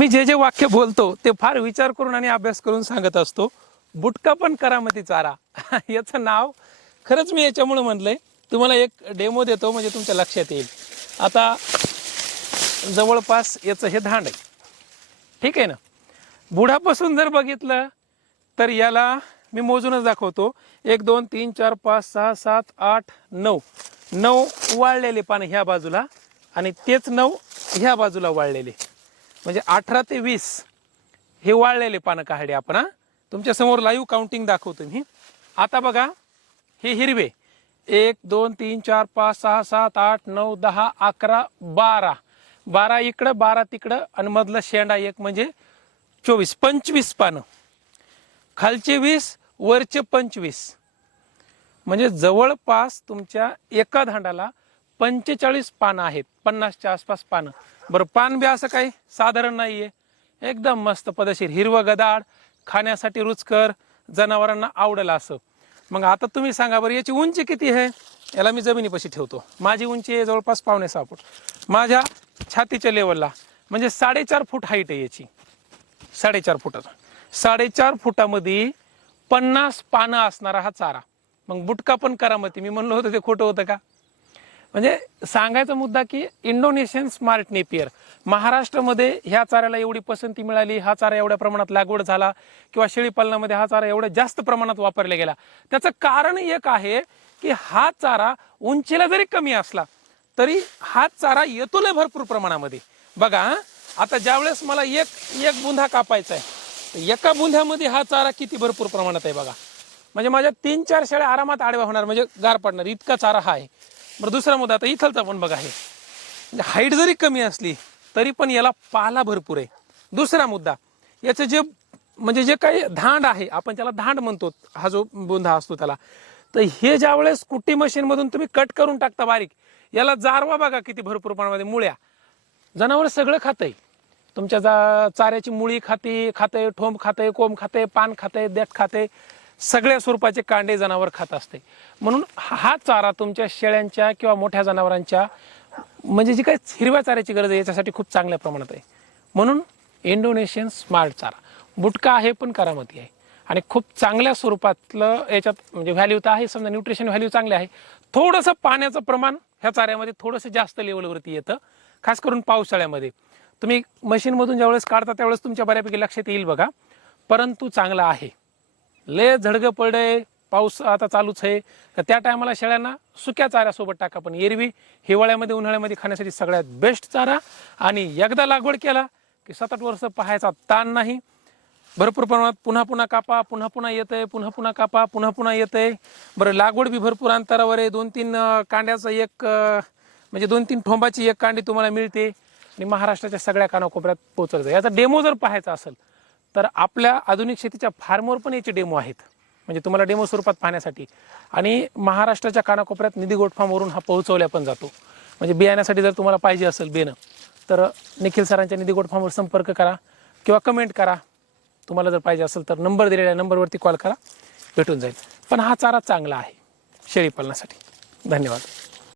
मी जे जे वाक्य बोलतो ते फार विचार करून आणि अभ्यास करून सांगत असतो. बुटका पण करामती चारा. याचं नाव खरंच मी याच्यामुळे म्हणलंय. तुम्हाला एक डेमो देतो म्हणजे तुमच्या लक्षात येईल. आता जवळपास याचं हे धांड आहे. ठीक आहे ना? बुढापासून जर बघितलं तर याला मी मोजूनच दाखवतो. एक दोन तीन चार पाच सहा सात आठ नऊ. नऊ वाळलेले पानं ह्या बाजूला आणि तेच नऊ ह्या बाजूला वाळलेले. म्हणजे अठरा ते वीस हे वाळलेले पानं काढले आपण हा? तुमच्यासमोर लाईव्ह काउंटिंग दाखवतो मी. आता बघा हे हिरवे. एक दोन तीन चार पाच सहा सात आठ नऊ दहा अकरा बारा. बारा इकडं बारा तिकडं आणि मधलं शेंडा एक म्हणजे चोवीस पंचवीस पानं. खालचे वीस वरचे पंचवीस. म्हणजे जवळपास तुमच्या एका धांडाला पंचेचाळीस पानं आहेत पन्नासच्या आसपास पानं. बरं पान बी असं काही साधारण नाहीये. एकदम मस्त पदशीर हिरवं गदाड खाण्यासाठी रुचकर जनावरांना आवडेल असं. मग आता तुम्ही सांगा बरं याची उंची किती आहे? याला मी जमिनीपाशी ठेवतो. माझी उंची आहे जवळपास पावणे सहा फूट. माझ्या छातीच्या लेवलला म्हणजे साडेचार फूट हाईट आहे याची. साडेचार फुटाचा. साडेचार फुटामध्ये पन्नास पानं असणारा हा चारा. मग बुटका पण करा करामती. मी म्हणलो होतं ते खोटं होतं का? म्हणजे सांगायचा मुद्दा की इंडोनेशियन स्मार्ट नेपियर. महाराष्ट्रामध्ये ह्या चाऱ्याला एवढी पसंती मिळाली हा चारा एवढ्या प्रमाणात लागवड झाला किंवा शेळीपालनामध्ये हा चारा एवढ्या जास्त प्रमाणात वापरला गेला त्याचं कारण एक आहे की हा चारा उंचीला जरी कमी असला तरी हा चारा येतो लय भरपूर प्रमाणामध्ये. बघा आता ज्यावेळेस मला एक एक बुंधा कापायचा आहे एका बुंध्यामध्ये हा चारा किती भरपूर प्रमाणात आहे बघा. म्हणजे माझ्या तीन चार शेळ्या आरामात आडव्या होणार म्हणजे गार पडणार इतका चारा हा आहे. बरं दुसरा मुद्दा आता इथलचा पण बघा हे. म्हणजे हाईट जरी कमी असली तरी पण याला पाला भरपूर आहे. दुसरा मुद्दा याचं जे म्हणजे जे काही धांड आहे आपण त्याला धांड म्हणतो हा जो बोंधा असतो त्याला. तर हे ज्या वेळेस कुट्टी मशीनमधून तुम्ही कट करून टाकता बारीक याला जारवा बघा किती भरपूर प्रमाणामध्ये मुळ्या. जनावर सगळं खातंय. तुमच्या जा चाऱ्याची मुळी खाते खाते ठोंब खाते कोंब खाते पान खाते देठ खाते सगळ्या स्वरूपाचे कांडे जनावर खात असते. म्हणून हा चारा तुमच्या शेळ्यांच्या किंवा मोठ्या जनावरांच्या म्हणजे जी काही हिरव्या चाऱ्याची गरज आहे याच्यासाठी खूप चांगल्या प्रमाणात आहे. म्हणून इंडोनेशियन स्मार्ट चारा. बुटका आहे पण करामती आहे. आणि खूप चांगल्या स्वरूपातलं याच्यात म्हणजे व्हॅल्यू तर आहे समजा न्यूट्रिशन व्हॅल्यू चांगले आहे. थोडंसं पाण्याचं प्रमाण ह्या चाऱ्यामध्ये थोडंसं जास्त लेवलवरती येतं. खास करून पावसाळ्यामध्ये. तुम्ही मशीनमधून ज्यावेळेस काढता त्यावेळेस तुमच्या बऱ्यापैकी लक्षात येईल बघा. परंतु चांगला आहे. लय झडगं पडे पाऊस आता चालूच आहे. तर त्या टायमाला शेळ्यांना सुक्या चाऱ्यासोबत टाका पण एरवी हिवाळ्यामध्ये उन्हाळ्यामध्ये खाण्यासाठी सगळ्यात बेस्ट चारा. आणि एकदा लागवड केला की सात आठ वर्ष पाहायचा ताण नाही. भरपूर प्रमाणात पुन्हा पुन्हा कापा पुन्हा पुन्हा येतंय पुन्हा पुन्हा कापा पुन्हा पुन्हा येतंय. बरं लागवड बी भरपूर अंतरावर आहे. दोन तीन कांड्याचं एक म्हणजे दोन तीन ठोंबाची एक कांडी तुम्हाला मिळते. आणि महाराष्ट्राच्या सगळ्या कानाकोपऱ्यात पोहोचवलं याचा डेमो जर पाहायचा असेल तर आपल्या आधुनिक शेतीच्या फार्मवर पण याचे डेमो आहेत. म्हणजे तुम्हाला डेमो स्वरूपात पाहण्यासाठी. आणि महाराष्ट्राच्या कानाकोपऱ्यात निधी गोट फार्मवरून हा पोहोचवल्या पण जातो. म्हणजे बियाण्यासाठी जर तुम्हाला पाहिजे असेल बेनं तर निखिल सरांच्या निधी गोट फार्मवर संपर्क करा किंवा कमेंट करा. तुम्हाला जर पाहिजे असेल तर नंबर दिलेल्या नंबरवरती कॉल करा. भेटून जाईल. पण हा चारा चांगला आहे. शेळीपालनासाठी धन्यवाद.